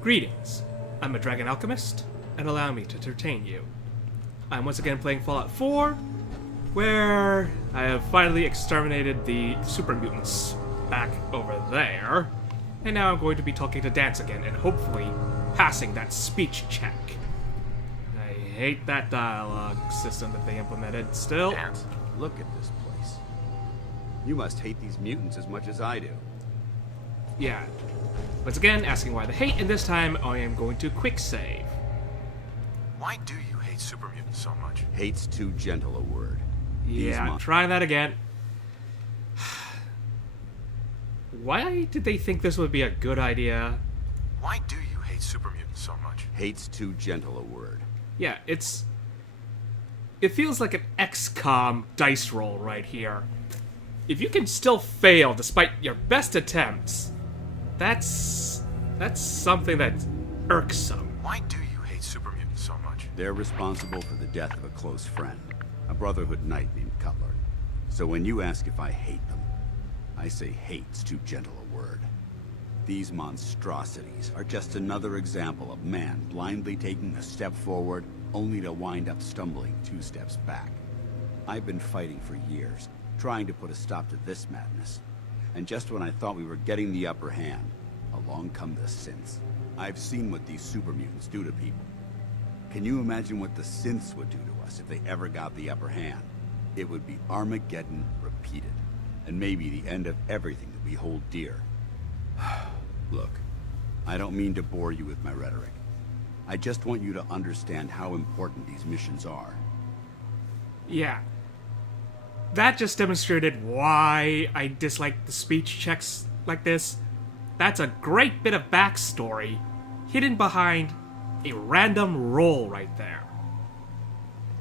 Greetings, I'm a dragon alchemist, and allow me to entertain you. I'm once again playing Fallout 4, where I have finally exterminated the super mutants back over there, and now I'm going to be talking to Dance again, and hopefully passing that speech check. I hate that dialogue system that they implemented still. Dance, Look at this place. You must hate these mutants as much as I do. Yeah. Once again, asking why the hate, and this time I am going to quick save. why do you hate super mutants so much? Hate's too gentle a word. These Yeah, try that again. Why did they think this would be a good idea? Why do you hate super mutants so much? Hate's too gentle a word. Yeah, it feels like an XCOM dice roll right here. If you can still fail despite your best attempts, that's something that's irksome. Why do you hate super mutants so much? They're responsible for the death of a close friend, a Brotherhood knight named Cutler. So when you ask if I hate them, I say hate's too gentle a word. These monstrosities are just another example of man blindly taking a step forward only to wind up stumbling 2 steps back. I've been fighting for years, trying to put a stop to this madness. And just when I thought we were getting the upper hand, along come the synths. I've seen what these super mutants do to people. Can you imagine what the synths would do to us if they ever got the upper hand? It would be Armageddon repeated, and maybe the end of everything that we hold dear. Look, I don't mean to bore you with my rhetoric. I just want you to understand how important these missions are. Yeah. That just demonstrated why I dislike the speech checks like this. That's a great bit of backstory hidden behind a random roll right there.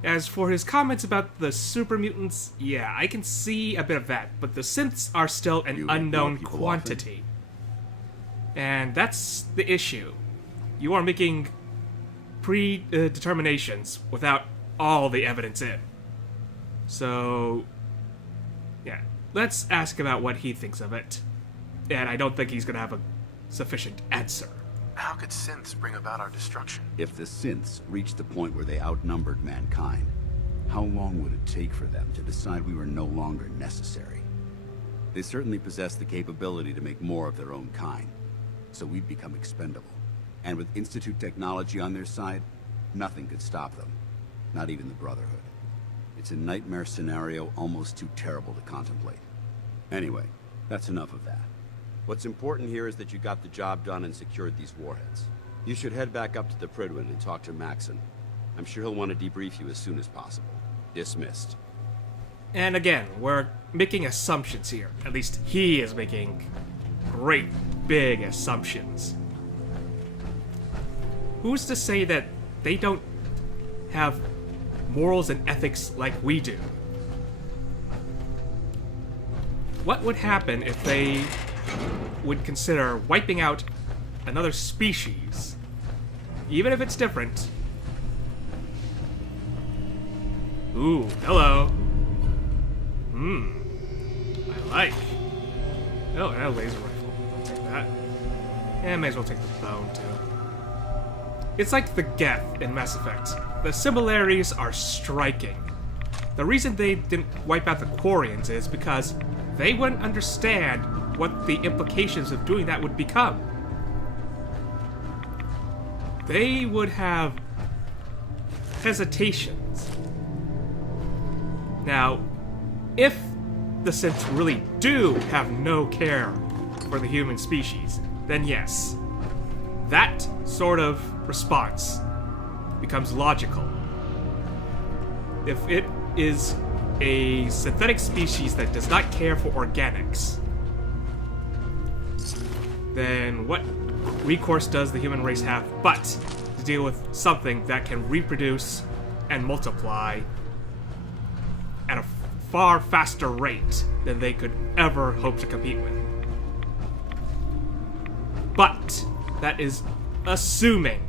As for his comments about the super mutants, yeah, I can see a bit of that, but the synths are still an unknown quantity. And that's the issue. You are making predeterminations without all the evidence in. So, yeah, let's ask about what he thinks of it. And I don't think he's gonna have a sufficient answer. How could synths bring about our destruction? If the synths reached the point where they outnumbered mankind, how long would it take for them to decide we were no longer necessary? They certainly possess the capability to make more of their own kind, so we'd become expendable. And with Institute technology on their side, nothing could stop them, not even the Brotherhood. It's a nightmare scenario almost too terrible to contemplate. Anyway, that's enough of that. What's important here is that you got the job done and secured these warheads. You should head back up to the Prydwen and talk to Maxon. I'm sure he'll want to debrief you as soon as possible. Dismissed. And again, we're making assumptions here. At least he is making great big assumptions. Who's to say that they don't have morals and ethics like we do? What would happen if they would consider wiping out another species, even if it's different? Ooh, hello. I like. Oh, and a laser rifle. I'll take that. And may as well take the bone, too. It's like the Geth in Mass Effect. The similarities are striking. The reason they didn't wipe out the Quarians is because they wouldn't understand what the implications of doing that would become. They would have hesitations. Now, if the synths really do have no care for the human species, then yes, that sort of response becomes logical. If it is a synthetic species that does not care for organics, then what recourse does the human race have but to deal with something that can reproduce and multiply at a far faster rate than they could ever hope to compete with? But that is assuming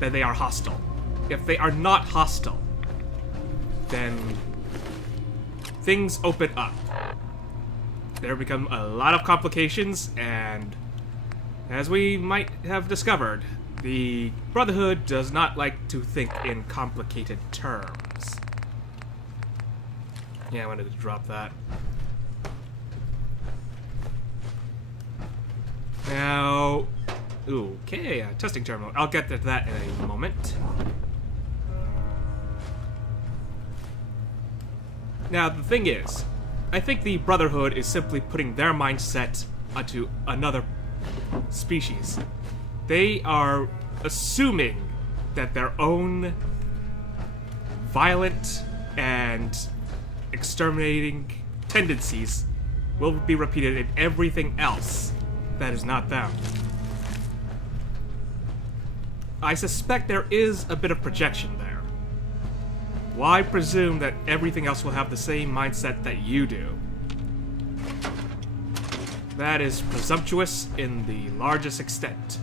that they are hostile. If they are not hostile, then things open up. There become a lot of complications, and As we might have discovered, the Brotherhood does not like to think in complicated terms. Yeah, I wanted to drop that. Now, okay, a testing terminal. I'll get to that in a moment. Now, the thing is, I think the Brotherhood is simply putting their mindset onto another species. They are assuming that their own violent and exterminating tendencies will be repeated in everything else that is not them. I suspect there is a bit of projection there. Why presume that everything else will have the same mindset that you do? That is presumptuous in the largest extent.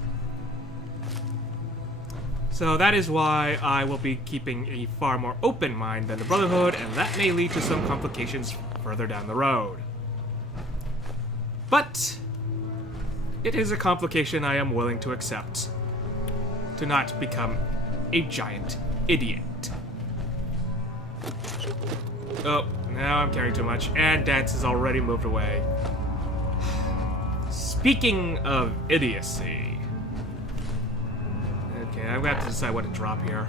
So that is why I will be keeping a far more open mind than the Brotherhood, and that may lead to some complications further down the road. But it is a complication I am willing to accept. To not become a giant idiot. Oh, now I'm carrying too much, and Dance has already moved away. Speaking of idiocy... Okay, I'm gonna have to decide what to drop here.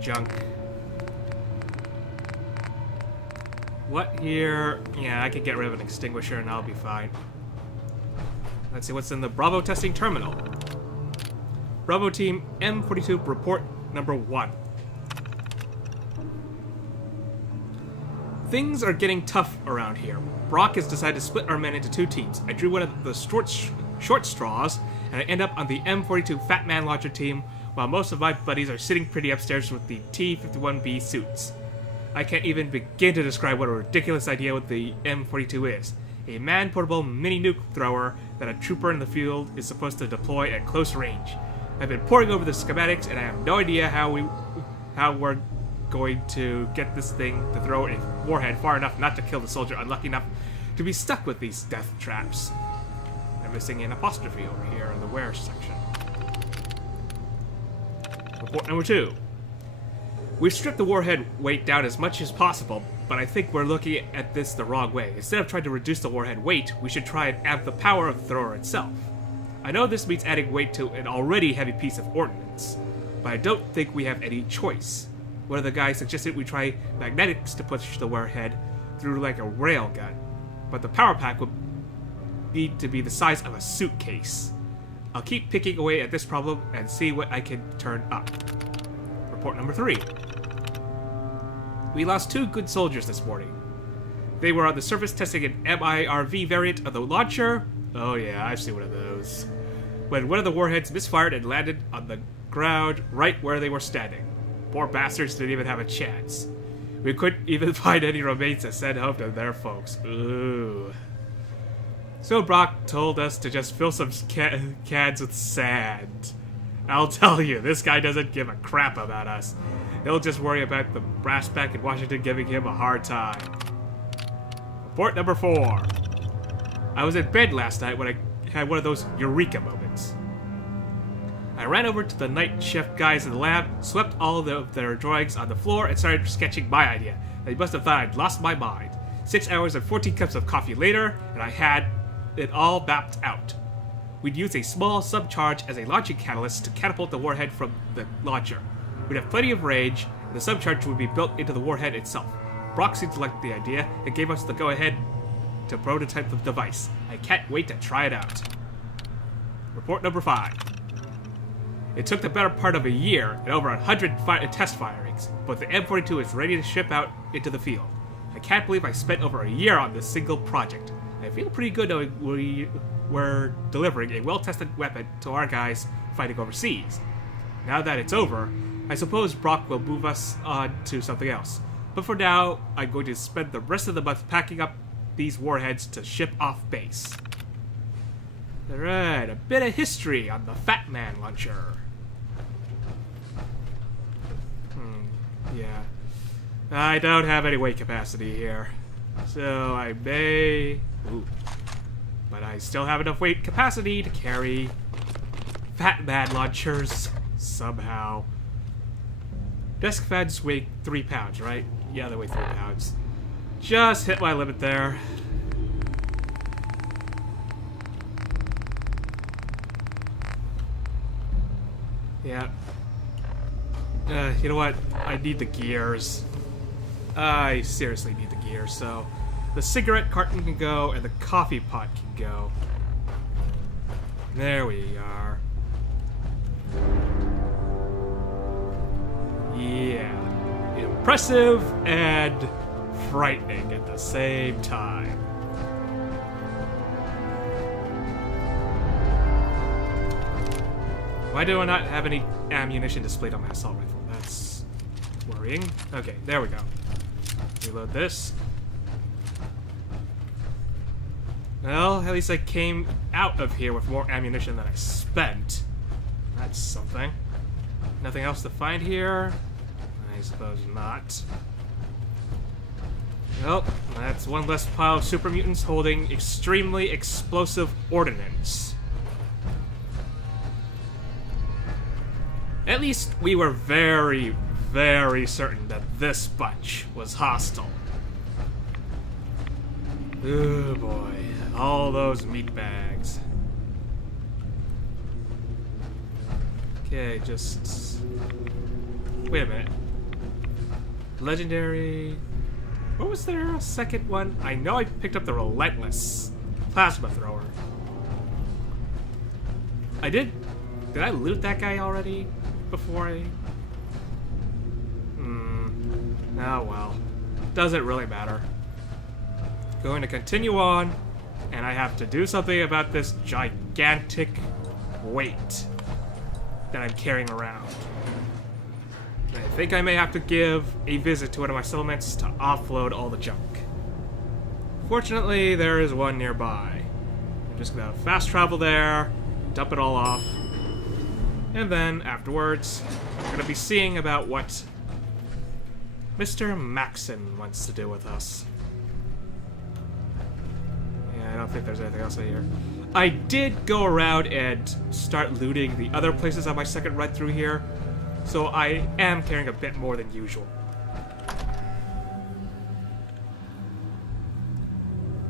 Junk. What here? Yeah, I can get rid of an extinguisher and I'll be fine. Let's see what's in the Bravo testing terminal. Bravo Team M42 report number 1. Things are getting tough around here. Brock has decided to split our men into 2 teams. I drew one of the short straws, and I end up on the M42 Fat Man Launcher team, while most of my buddies are sitting pretty upstairs with the T-51B suits. I can't even begin to describe what a ridiculous idea what the M42 is. A man-portable mini-nuke thrower that a trooper in the field is supposed to deploy at close range. I've been poring over the schematics, and I have no idea how we're going to get this thing to throw a warhead far enough not to kill the soldier unlucky enough to be stuck with these death traps. I'm missing an apostrophe over here in the where section. Report number 2. We've stripped the warhead weight down as much as possible, but I think we're looking at this the wrong way. Instead of trying to reduce the warhead weight, we should try and amp the power of the thrower itself. I know this means adding weight to an already heavy piece of ordnance, but I don't think we have any choice. One of the guys suggested we try magnetics to push the warhead through like a rail gun, but the power pack would need to be the size of a suitcase. I'll keep picking away at this problem and see what I can turn up. Report number 3. We lost 2 good soldiers this morning. They were on the surface testing an MIRV variant of the launcher. Oh yeah, I've seen one of those. When one of the warheads misfired and landed on the ground right where they were standing. Poor bastards didn't even have a chance. We couldn't even find any remains to send home to their folks. Ooh. So Brock told us to just fill some cans with sand. I'll tell you, this guy doesn't give a crap about us. He'll just worry about the brass pack in Washington giving him a hard time. Report number 4. I was in bed last night when I had one of those eureka moments. I ran over to the night shift guys in the lab, swept all of their drawings on the floor, and started sketching my idea. They must have thought I'd lost my mind. 6 hours and 14 cups of coffee later, and I had it all mapped out. We'd use a small subcharge as a launching catalyst to catapult the warhead from the launcher. We'd have plenty of range, and the subcharge would be built into the warhead itself. Brock seemed to like the idea and gave us the go-ahead to prototype the device. I can't wait to try it out. Report number 5. It took the better part of a year and over 100 test firings, but the M42 is ready to ship out into the field. I can't believe I spent over a year on this single project. I feel pretty good knowing we're delivering a well-tested weapon to our guys fighting overseas. Now that it's over, I suppose Brock will move us on to something else. But for now, I'm going to spend the rest of the month packing up these warheads to ship off base. Alright, a bit of history on the Fat Man Launcher. Yeah. I don't have any weight capacity here. So I may... Ooh. But I still have enough weight capacity to carry Fat Man launchers somehow. Desk feds weigh 3 pounds, right? Yeah, they weigh 3 pounds. Just hit my limit there. Yeah. You know what? I need the gears. I seriously need the gears, so... The cigarette carton can go, and the coffee pot can go. There we are. Yeah. Impressive and frightening at the same time. Why do I not have any ammunition displayed on my assault rifle? That's worrying. Okay, there we go. Reload this. Well, at least I came out of here with more ammunition than I spent. That's something. Nothing else to find here? I suppose not. Well, that's one less pile of super mutants holding extremely explosive ordnance. At least we were very, very certain that this bunch was hostile. Oh boy, all those meat bags. Okay, just... Wait a minute. Legendary... What was there a second one? I know I picked up the Relentless Plasma Thrower. I did... Did I loot that guy already? Before I... Oh well. Doesn't really matter. Going to continue on, and I have to do something about this gigantic weight that I'm carrying around. I think I may have to give a visit to one of my settlements to offload all the junk. Fortunately, there is one nearby. I'm just gonna fast travel there, dump it all off, and then afterwards, I'm gonna be seeing about what Mr. Maxon wants to do with us. Yeah, I don't think there's anything else in here. I did go around and start looting the other places on my second run through here, so I am carrying a bit more than usual.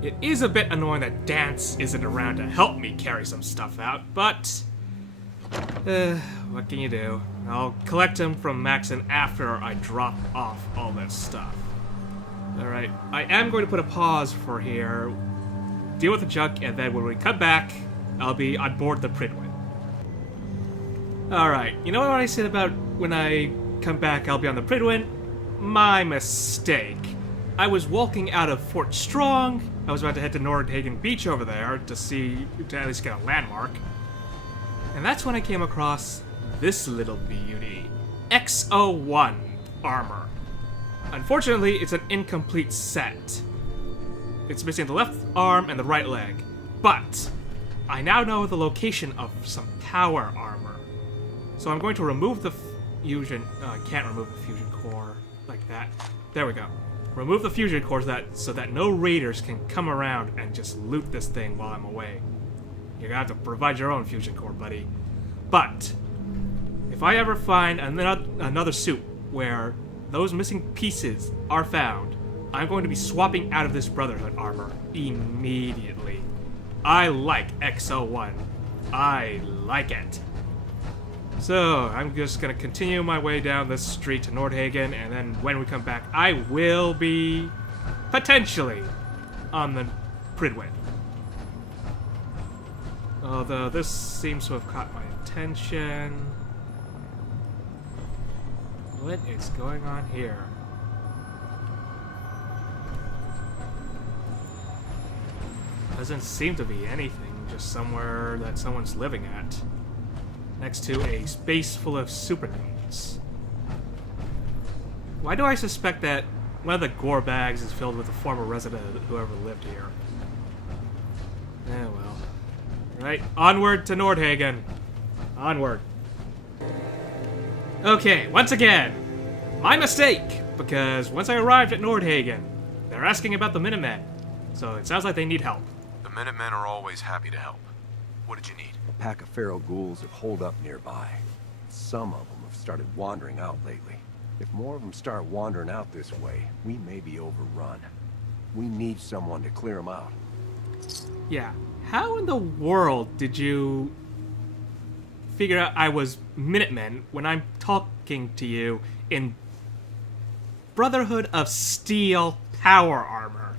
It is a bit annoying that Dance isn't around to help me carry some stuff out, but... what can you do? I'll collect him from Maxon after I drop off all this stuff. Alright, I am going to put a pause for here, deal with the junk, and then when we come back, I'll be on board the Pridwin. Alright, you know what I said about when I come back I'll be on the Pridwin? My mistake. I was walking out of Fort Strong, I was about to head to Nordhagen Beach over there to at least get a landmark. And that's when I came across this little beauty. X01 armor. Unfortunately, it's an incomplete set. It's missing the left arm and the right leg. But I now know the location of some power armor. So I'm going to remove the fusion... I can't remove the fusion core like that. There we go. Remove the fusion core so that no raiders can come around and just loot this thing while I'm away. You're gonna have to provide your own fusion core, buddy. But if I ever find another suit where those missing pieces are found, I'm going to be swapping out of this Brotherhood armor immediately. I like X01. I like it. So I'm just gonna continue my way down this street to Nordhagen, and then when we come back, I will be potentially on the Pridwin. Although this seems to have caught my attention. What is going on here? Doesn't seem to be anything, just somewhere that someone's living at. Next to a space full of super mutants. Why do I suspect that one of the gore bags is filled with a former resident of whoever lived here? Eh, well. Right, onward to Nordhagen. Onward. Okay, once again, my mistake, because once I arrived at Nordhagen, there They're asking about the Minutemen, so it sounds like they need help. The Minutemen are always happy to help. What did you need? A pack of feral ghouls have holed up nearby. Some of them have started wandering out lately. If more of them start wandering out this way, we may be overrun. We need someone to clear them out. Yeah. How in the world did you figure out I was Minutemen when I'm talking to you in Brotherhood of Steel power armor?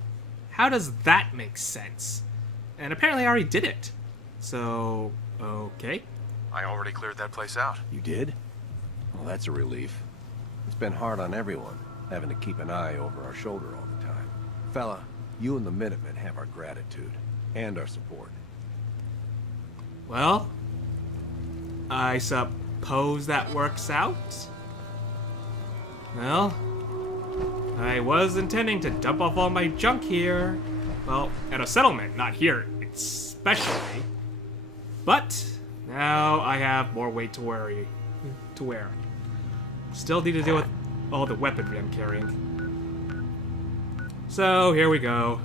How does that make sense? And apparently I already did it. So, okay. I already cleared that place out. You did? Well, that's a relief. It's been hard on everyone, having to keep an eye over our shoulder all the time. Fella, you and the Minutemen have our gratitude, and our support. Well, I suppose that works out. Well, I was intending to dump off all my junk here. Well, at a settlement, not here especially. But now I have more weight to wear. Still need to deal with all the weaponry I'm carrying. So here we go.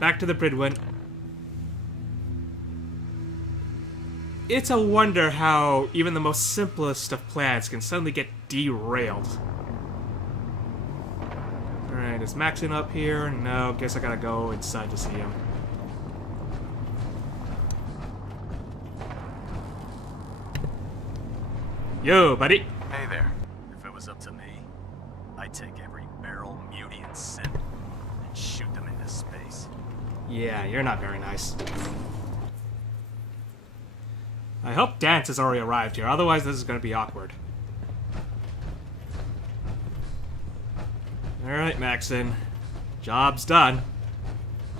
Back to the Prydwen. It's a wonder how even the most simplest of plans can suddenly get derailed. Alright, is Maxon up here? No, guess I gotta go inside to see him. Yo, buddy. Hey there. If it was up to me, I'd take every barrel, mutie, and synth and shoot them into space. Yeah, you're not very nice. I hope Dance has already arrived here, otherwise this is going to be awkward. Alright, Maxon. Job's done.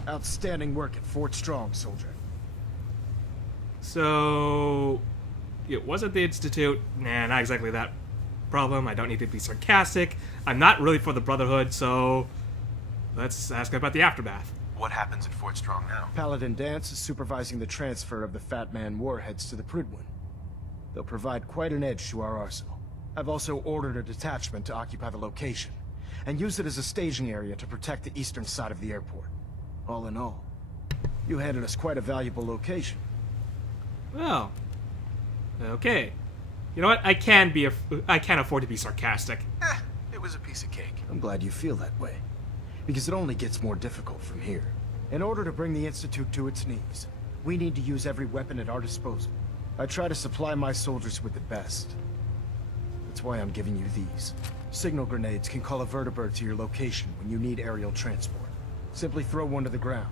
Outstanding work at Fort Strong, soldier. So... it wasn't the Institute. Nah, not exactly that problem. I don't need to be sarcastic. I'm not really for the Brotherhood, so... let's ask about the aftermath. What happens at Fort Strong now? Paladin Dance is supervising the transfer of the Fat Man warheads to the Prydwen. They'll provide quite an edge to our arsenal. I've also ordered a detachment to occupy the location, and use it as a staging area to protect the eastern side of the airport. All in all, you handed us quite a valuable location. Well... okay. You know what? I can afford to be sarcastic. It was a piece of cake. I'm glad you feel that way, because it only gets more difficult from here. In order to bring the Institute to its knees, we need to use every weapon at our disposal. I try to supply my soldiers with the best. That's why I'm giving you these. Signal grenades can call a vertibird to your location when you need aerial transport. Simply throw one to the ground,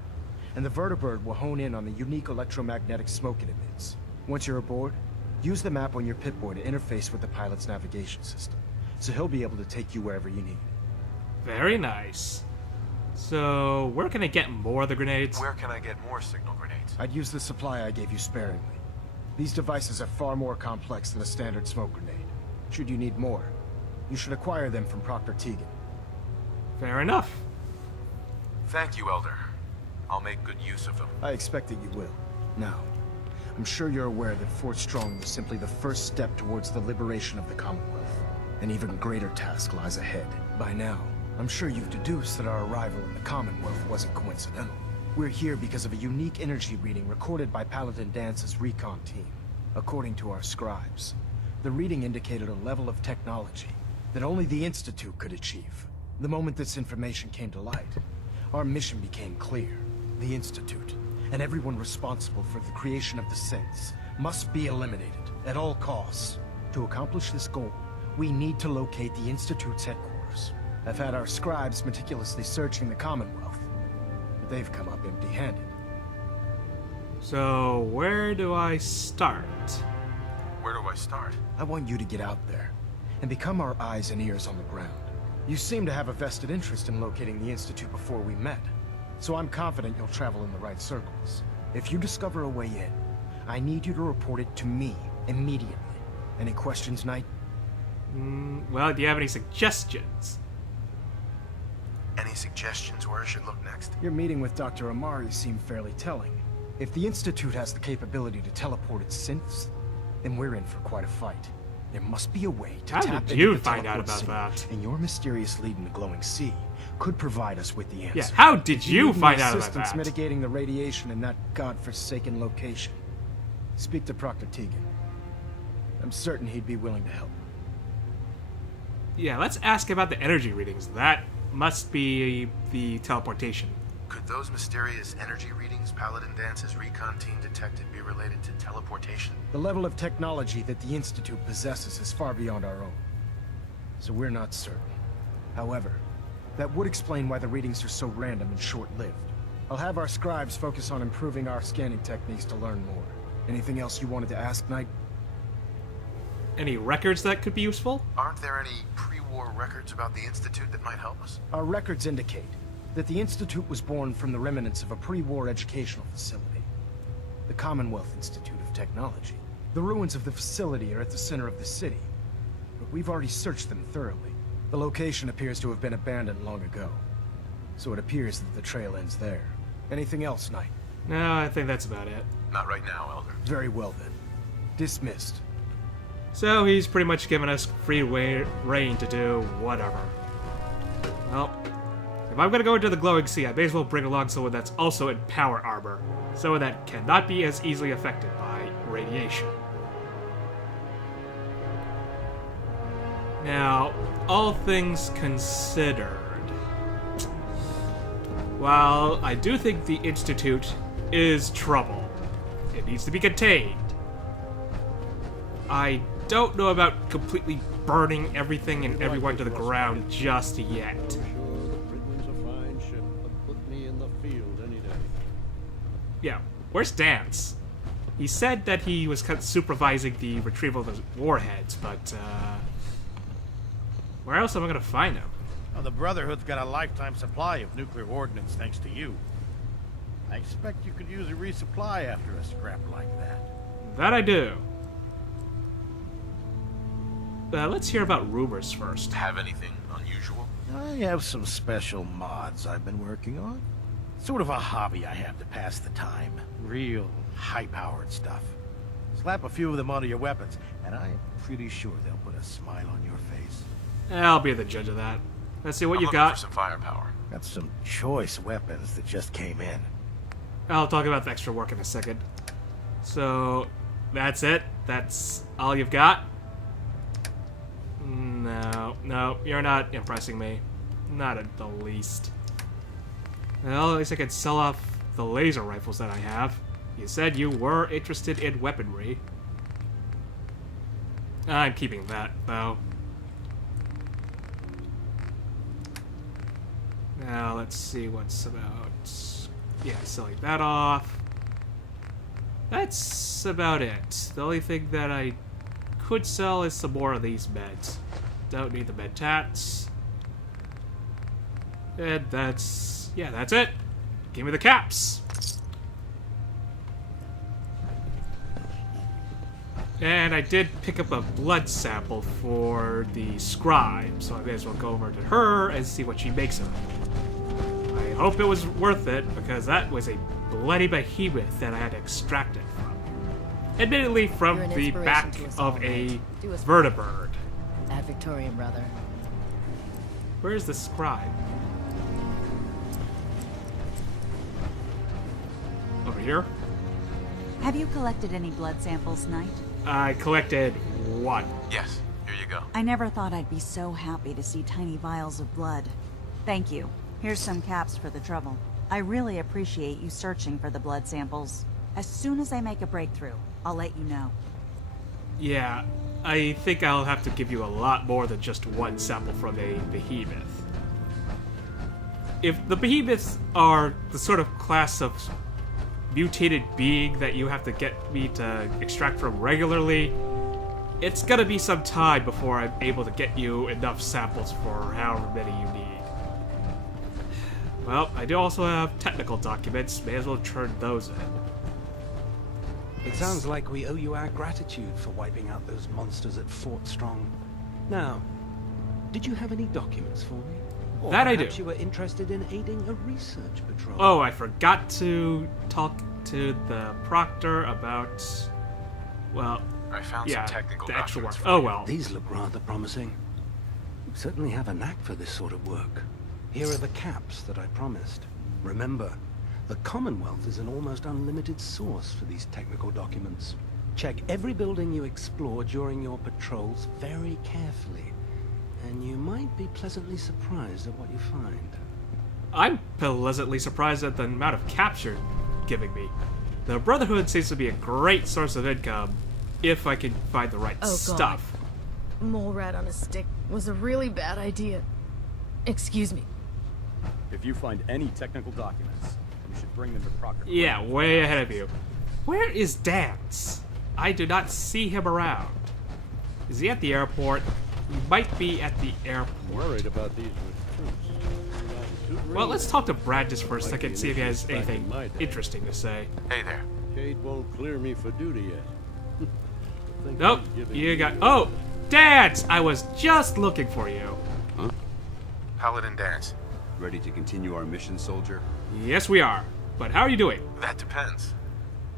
and the vertibird will hone in on the unique electromagnetic smoke it emits. Once you're aboard, use the map on your Pip-Boy to interface with the pilot's navigation system, so he'll be able to take you wherever you need. Very nice. So, where can I get more of the grenades? Where can I get more signal grenades? I'd use the supply I gave you sparingly. These devices are far more complex than a standard smoke grenade. Should you need more, you should acquire them from Proctor Teagan. Fair enough. Thank you, Elder. I'll make good use of them. I expect that you will. Now, I'm sure you're aware that Fort Strong was simply the first step towards the liberation of the Commonwealth. An even greater task lies ahead. By now, I'm sure you've deduced that our arrival in the Commonwealth wasn't coincidental. We're here because of a unique energy reading recorded by Paladin Dance's recon team. According to our scribes, the reading indicated a level of technology that only the Institute could achieve. The moment this information came to light, our mission became clear. The Institute, and everyone responsible for the creation of the synths, must be eliminated at all costs. To accomplish this goal, we need to locate the Institute's headquarters. I've had our scribes meticulously searching the Commonwealth, but they've come up empty-handed. So, where do I start? Where do I start? I want you to get out there and become our eyes and ears on the ground. You seem to have a vested interest in locating the Institute before we met, so I'm confident you'll travel in the right circles. If you discover a way in, I need you to report it to me immediately. Any questions, Knight? Well, do you have any suggestions? Any suggestions where I should look next? Your meeting with Dr. Amari seemed fairly telling. If the Institute has the capability to teleport its synths, then we're in for quite a fight. There must be a way to How tap did into you the find out teleport about signal, that? and your mysterious lead in the glowing sea could provide us with the answer. Yeah, how did If you need any find out about assistance that? mitigating the radiation in that godforsaken location, speak to Proctor Teagan. I'm certain he'd be willing to help. Yeah, let's ask about the energy readings. That must be the teleportation. Could those mysterious energy readings Paladin Dance's recon team detected be related to teleportation? The level of technology that the Institute possesses is far beyond our own, so we're not certain. However, that would explain why the readings are so random and short-lived. I'll have our scribes focus on improving our scanning techniques to learn more. Anything else you wanted to ask, Knight? Any records that could be useful? Aren't there any pre-war records about the Institute that might help us? Our records indicate that the Institute was born from the remnants of a pre-war educational facility, the Commonwealth Institute of Technology. The ruins of the facility are at the center of the city, but we've already searched them thoroughly. The location appears to have been abandoned long ago, so it appears that the trail ends there. Anything else, Knight? No, I think that's about it. Not right now, Elder. Very well then. Dismissed. So he's pretty much given us free reign to do whatever. Well, if I'm gonna go into the glowing sea, I may as well bring along someone that's also in power armor, someone that cannot be as easily affected by radiation. Now, all things considered, while I do think the Institute is trouble, it needs to be contained. I don't know about completely burning everything and everyone to the ground just yet. Yeah, where's Dance? He said that he was supervising the retrieval of the warheads, but, where else am I gonna find him? Well, the Brotherhood's got a lifetime supply of nuclear ordnance thanks to you. I expect you could use a resupply after a scrap like that. That I do. Let's hear about rumors first. Have anything unusual? I have some special mods I've been working on. Sort of a hobby I have to pass the time. Real high-powered stuff. Slap a few of them onto your weapons, and I'm pretty sure they'll put a smile on your face. I'll be the judge of that. Let's see what I'm you looking got. for some firepower. Got some choice weapons that just came in. I'll talk about the extra work in a second. So, that's it? That's all you've got? No, you're not impressing me. Not at the least. Well, at least I could sell off the laser rifles that I have. You said you were interested in weaponry. I'm keeping that, though. Now, let's see what's about... Yeah, selling that off. That's about it. The only thing that I could sell is some more of these meds. Don't need the med tats. And that's... yeah, that's it. Give me the caps. And I did pick up a blood sample for the scribe, so I may as well go over to her and see what she makes of it. I hope it was worth it, because that was a bloody behemoth that I had to extract it from. Admittedly, from You're an the inspiration back to us of all, a Knight. Do us vertibird. Ad Victoriam, brother. Where's the scribe? Over here? Have you collected any blood samples, Knight? I collected one. Yes, here you go. I never thought I'd be so happy to see tiny vials of blood. Thank you. Here's some caps for the trouble. I really appreciate you searching for the blood samples. As soon as I make a breakthrough, I'll let you know. Yeah, I think I'll have to give you a lot more than just one sample from a behemoth. If the behemoths are the sort of class of mutated being that you have to get me to extract from regularly, it's gonna be some time before I'm able to get you enough samples for however many you need. Well, I do also have technical documents, may as well turn those in. It sounds like we owe you our gratitude for wiping out those monsters at Fort Strong. Now, did you have any documents for me? Or That I do. perhaps you were interested in aiding a research patrol? Oh, I forgot to talk to the proctor about... well, I found Yeah, some technical the extra work. documents for Oh you. well. These look rather promising. You certainly have a knack for this sort of work. Here are the caps that I promised. Remember, the Commonwealth is an almost unlimited source for these technical documents. Check every building you explore during your patrols very carefully, and you might be pleasantly surprised at what you find. I'm pleasantly surprised at the amount of caps you're giving me. The Brotherhood seems to be a great source of income if I can find the right Oh, God. stuff. Mole rat on a stick was a really bad idea. Excuse me. If you find any technical documents, you should bring them to Proctor. Yeah, way ahead of you. Where is Dance? I do not see him around. Is he at the airport? He might be at the airport. Worried about these recruits. Well, let's talk to Brad just for a second, see if he has anything interesting to say. Hey there. Cade won't clear me for duty yet. Nope, you got... Oh! Dance! I was just looking for you. Huh? Paladin Dance. Ready to continue our mission, soldier? Yes, we are. But how are you doing? That depends.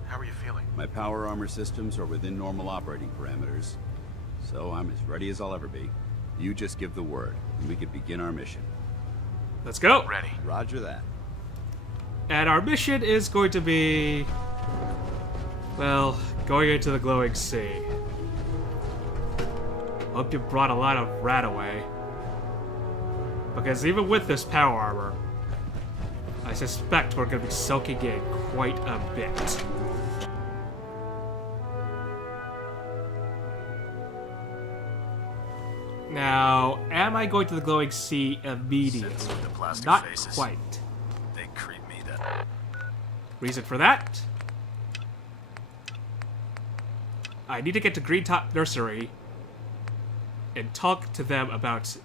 How are you feeling? My power armor systems are within normal operating parameters, so I'm as ready as I'll ever be. You just give the word, and we can begin our mission. Let's go! Ready. Roger that. And our mission is going to be... well, going into the glowing sea. Hope you brought a lot of rat away. Because even with this power armor, I suspect we're going to be soaking in quite a bit. Now, am I going to the glowing sea immediately? Sins with the plastic Not faces. quite. They creep me that. Reason for that? I need to get to Green Top Nursery and talk to them about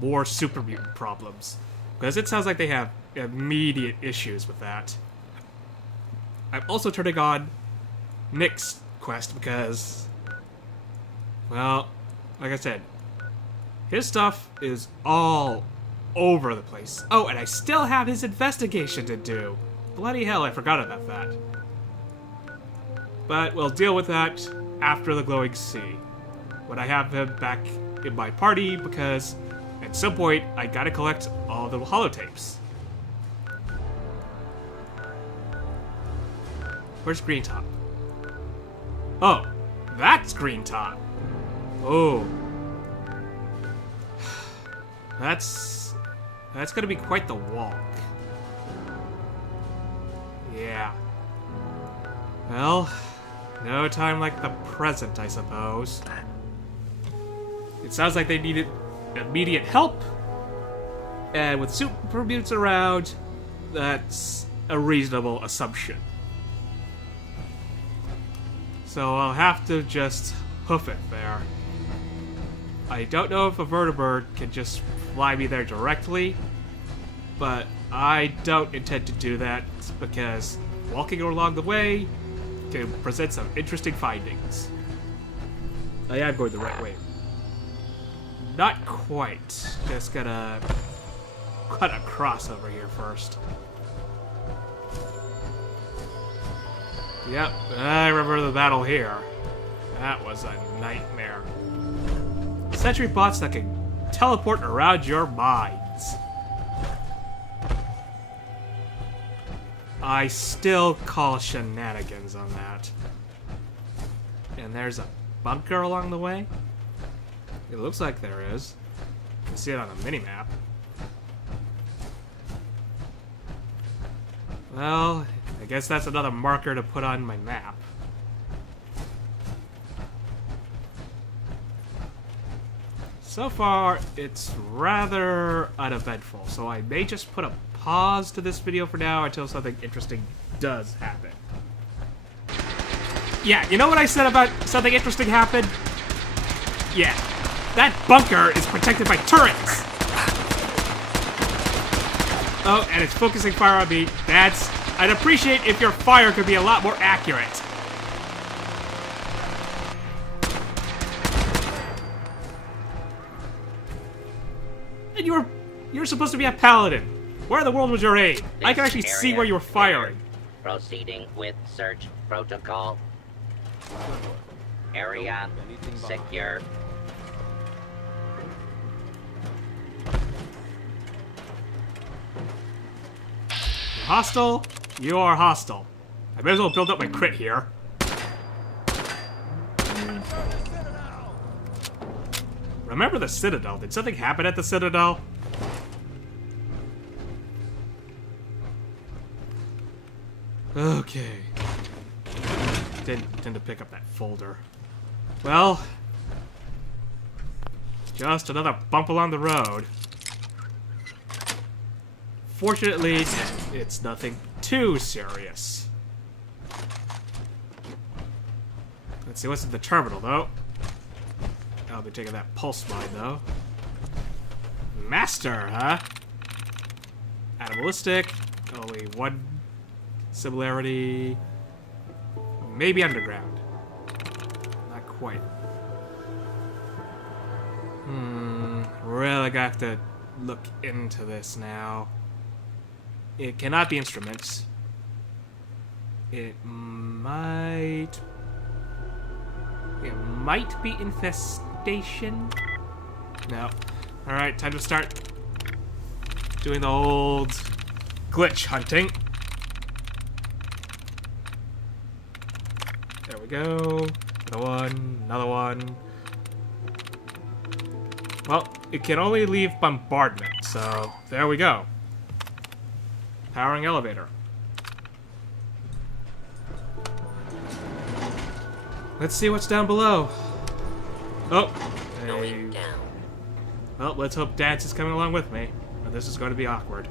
more super mutant problems. Because it sounds like they have immediate issues with that. I'm also turning on Nick's quest because, well, like I said, his stuff is all over the place. Oh, and I still have his investigation to do. Bloody hell, I forgot about that. But we'll deal with that after the glowing sea, when I have him back in my party, because at some point I gotta collect all the holotapes. Where's Green Top? Oh, that's Green Top. Oh, that's gonna be quite the walk. Yeah. Well, no time like the present, I suppose. It sounds like they needed immediate help, and with super mutants around, that's a reasonable assumption. So I'll have to just hoof it there. I don't know if a vertibird can just fly me there directly, but I don't intend to do that because walking along the way can present some interesting findings. I am going the right way. Not quite. Just gotta cut across over here first. Yep, I remember the battle here. That was a nightmare. Sentry bots that can teleport around your minds. I still call shenanigans on that. And there's a bunker along the way? It looks like there is. You can see it on the minimap. Well, I guess that's another marker to put on my map. So far, it's rather uneventful, so I may just put a pause to this video for now until something interesting does happen. Yeah, you know what I said about something interesting happened? Yeah, that bunker is protected by turrets! Oh, and it's focusing fire on me. I'd appreciate if your fire could be a lot more accurate. And you're supposed to be a paladin. Where in the world was your aim? I can actually see where you were firing. Proceeding with search protocol. Area secure. You're hostile? You are hostile. I may as well build up my crit here. Remember the Citadel? Did something happen at the Citadel? Okay. Didn't tend to pick up that folder. Well, just another bump along the road. Fortunately, it's nothing too serious. Let's see what's in the terminal, though. I'll be taking that pulse mine, though. Master, huh? Animalistic. Only one similarity. Maybe underground. Not quite. Really got to look into this now. It cannot be instruments. It might be infestation. No. Alright, time to start doing the old glitch hunting. There we go. Another one, another one. Well, it can only leave bombardment, so there we go. Powering elevator. Let's see what's down below. Oh. Going down. Well, let's hope Dance is coming along with me. Or this is going to be awkward.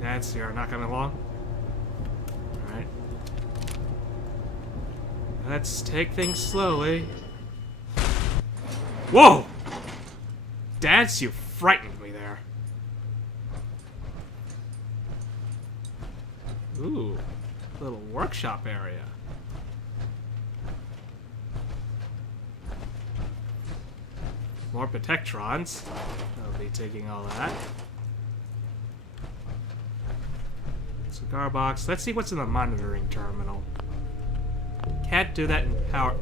Dance, you're not coming along? Alright. Let's take things slowly. Whoa! Dance, you frightened me there. Ooh. Little workshop area. More Protectrons. I'll be taking all that. Cigar box. Let's see what's in the monitoring terminal. Can't do that in power.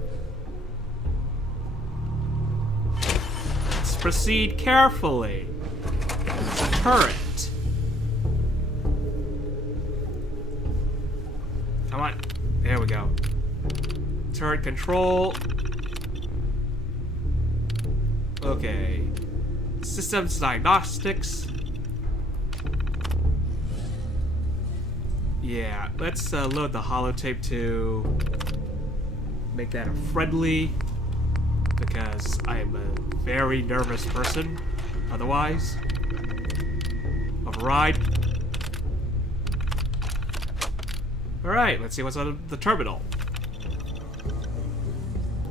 Let's proceed carefully. It's a turret. Come on. There we go. Turret control. Okay. Systems diagnostics. Yeah, let's load the holotape to make that a friendly, because I am a very nervous person otherwise. Override. Alright, let's see what's on the terminal.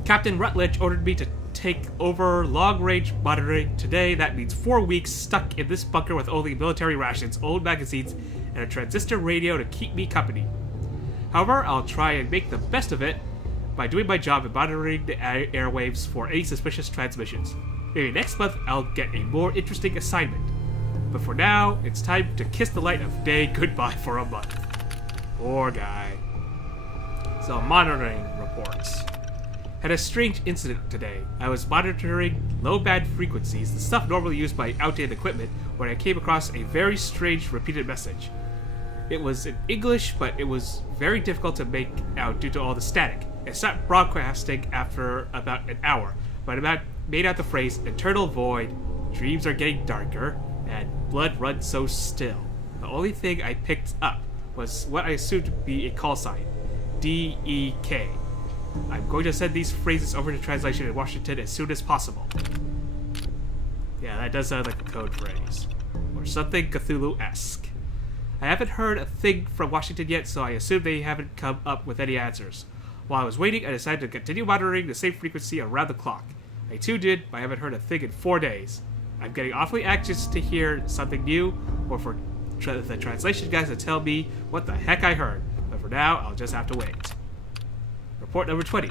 Captain Rutledge ordered me to take over long-range monitoring today. That means 4 weeks stuck in this bunker with only military rations, old magazines, and a transistor radio to keep me company. However, I'll try and make the best of it by doing my job and monitoring the airwaves for any suspicious transmissions. Maybe next month I'll get a more interesting assignment. But for now, it's time to kiss the light of day goodbye for a month. Poor guy. So, monitoring reports. Had a strange incident today. I was monitoring low-band frequencies, the stuff normally used by outdated equipment, when I came across a very strange repeated message. It was in English, but it was very difficult to make out due to all the static. It stopped broadcasting after about an hour, but I made out the phrase, "Eternal void, dreams are getting darker, and blood runs so still." The only thing I picked up was what I assumed to be a call sign, DEK. I'm going to send these phrases over to translation in Washington as soon as possible. Yeah, that does sound like a code phrase. Or something Cthulhu-esque. I haven't heard a thing from Washington yet, so I assume they haven't come up with any answers. While I was waiting, I decided to continue monitoring the same frequency around the clock. I too did, but I haven't heard a thing in 4 days. I'm getting awfully anxious to hear something new, or for the translation guys to tell me what the heck I heard. But for now, I'll just have to wait. Report number 20.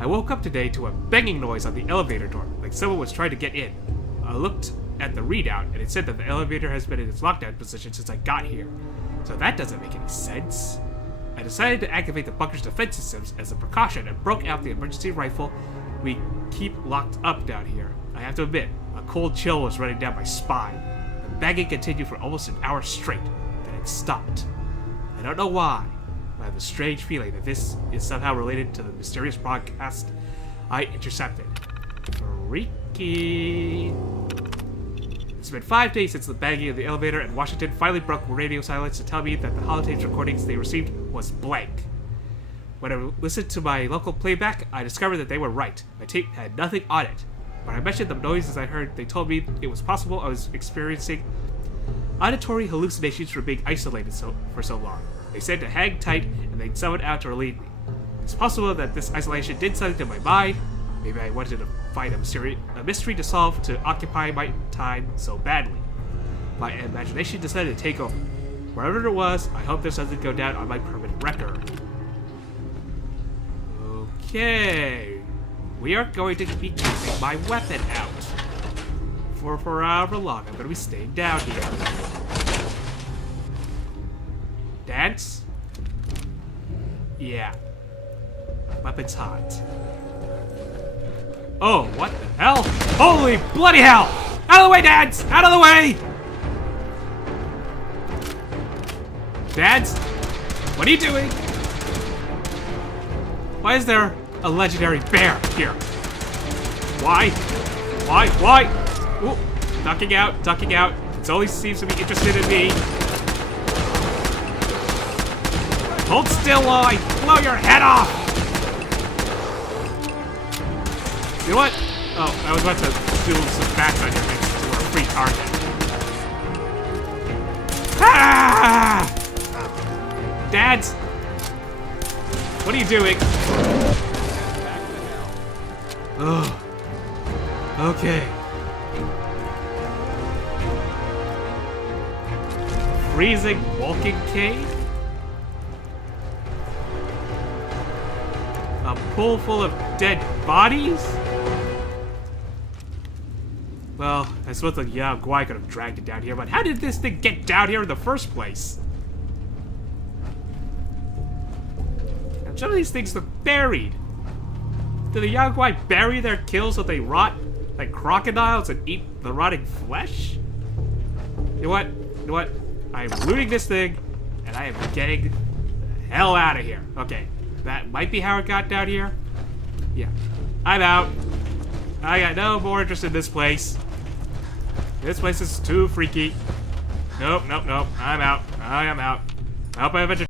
I woke up today to a banging noise on the elevator door, like someone was trying to get in. I looked at the readout, and it said that the elevator has been in its lockdown position since I got here. So that doesn't make any sense. I decided to activate the bunker's defense systems as a precaution and broke out the emergency rifle we keep locked up down here. I have to admit, a cold chill was running down my spine. The banging continued for almost an hour straight, then it stopped. I don't know why, but I have a strange feeling that this is somehow related to the mysterious broadcast I intercepted. Freaky. It's been 5 days since the banging of the elevator, and Washington finally broke radio silence to tell me that the holotapes recordings they received was blank. When I listened to my local playback, I discovered that they were right. My tape had nothing on it. When I mentioned the noises I heard, they told me it was possible I was experiencing auditory hallucinations from being isolated for so long. They said to hang tight, and they'd someone out to relieve me. It's possible that this isolation did something to my mind. Maybe I wanted to find a mystery to solve to occupy my time so badly. My imagination decided to take over. Wherever it was, I hope this doesn't go down on my permanent record. Okay. We are going to be keeping my weapon out. For however long, I'm going to be staying down here. Dance? Yeah. Weapon's hot. Oh, what the hell? Holy bloody hell! Out of the way, Dads! Out of the way! Dads? What are you doing? Why is there a legendary bear here? Why? Why? Ooh, ducking out. It only seems to be interested in me. Hold still while I blow your head off! You know what? Oh, I was about to do some bats on your head since you were a free target. Ah! Dads! What are you doing? Oh. Okay. Freezing walking cave? A pool full of dead bodies? Well, I suppose the young Guai could have dragged it down here, but how did this thing get down here in the first place? And some of these things look buried. Do the Yaguai bury their kills so they rot like crocodiles and eat the rotting flesh? You know what? I'm looting this thing, and I am getting the hell out of here. Okay, that might be how it got down here. Yeah, I'm out. I got no more interest in this place. This place is too freaky. Nope. I'm out. I am out. I hope I have a